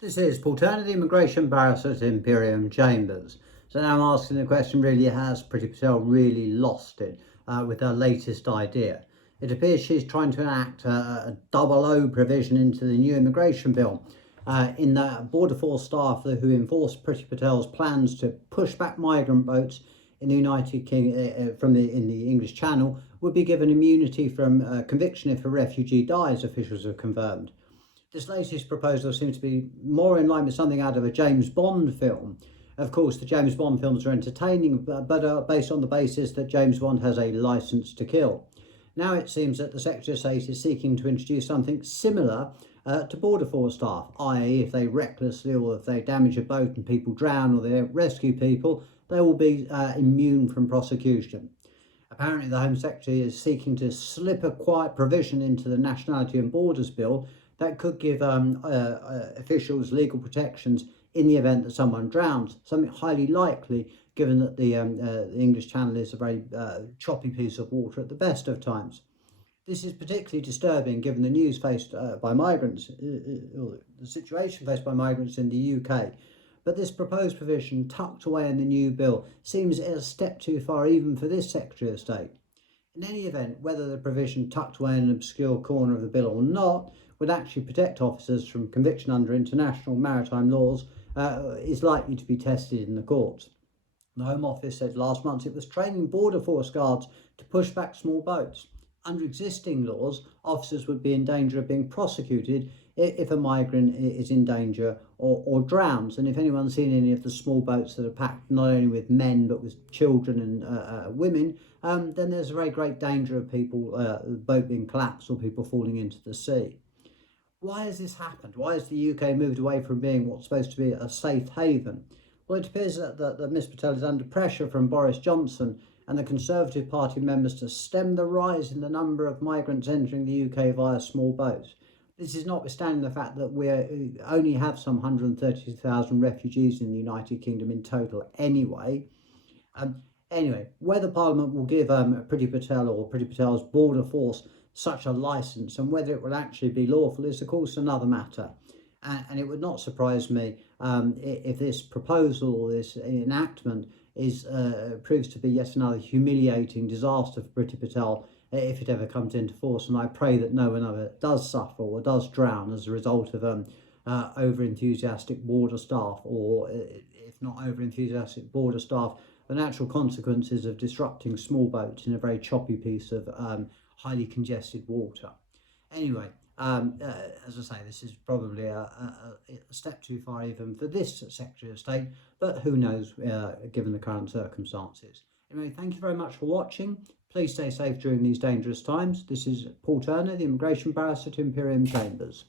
This is Paul Turner, the immigration barrister at Imperium Chambers. So now I'm asking the question, really, has Priti Patel really lost it with her latest idea? It appears she's trying to enact a double O provision into the new immigration bill. In the Border Force staff who enforced Priti Patel's plans to push back migrant boats in the United Kingdom in the English Channel would be given immunity from conviction if a refugee dies, officials have confirmed. This latest proposal seems to be more in line with something out of a James Bond film. Of course, the James Bond films are entertaining, but are based on the basis that James Bond has a license to kill. Now it seems that the Secretary of State is seeking to introduce something similar to Border Force staff, i.e. if they recklessly or if they damage a boat and people drown or they rescue people, they will be immune from prosecution. Apparently the Home Secretary is seeking to slip a quiet provision into the Nationality and Borders Bill that could give officials legal protections in the event that someone drowns, something highly likely given that the English Channel is a very choppy piece of water at the best of times. This is particularly disturbing given the news faced by migrants, the situation faced by migrants in the UK. But this proposed provision tucked away in the new bill seems a step too far even for this Secretary of State. In any event, whether the provision tucked away in an obscure corner of the bill or not would actually protect officers from conviction under international maritime laws is likely to be tested in the courts. The Home Office said last month it was training Border Force guards to push back small boats. Under existing laws, officers would be in danger of being prosecuted if a migrant is in danger or drowns. And if anyone's seen any of the small boats that are packed not only with men but with children and women, then there's a very great danger of people, the boat being collapsed or people falling into the sea. Why has this happened? Why has the UK moved away from being what's supposed to be a safe haven? Well, it appears that Ms Patel is under pressure from Boris Johnson and the Conservative Party members to stem the rise in the number of migrants entering the UK via small boats. This is notwithstanding the fact that we only have some 130,000 refugees in the United Kingdom in total anyway. Anyway, whether Parliament will give Priti Patel or Priti Patel's Border Force such a licence and whether it will actually be lawful is of course another matter. And it would not surprise me if this proposal or this enactment proves to be yet another humiliating disaster for Priti Patel if it ever comes into force. And I pray that no one ever does suffer or does drown as a result of over-enthusiastic border staff, or if not over-enthusiastic border staff, the natural consequences of disrupting small boats in a very choppy piece of highly congested water. Anyway, as I say, this is probably a step too far even for this Secretary of State, but who knows, given the current circumstances. Anyway, thank you very much for watching. Please stay safe during these dangerous times. This is Paul Turner, the immigration barrister at Imperium Chambers.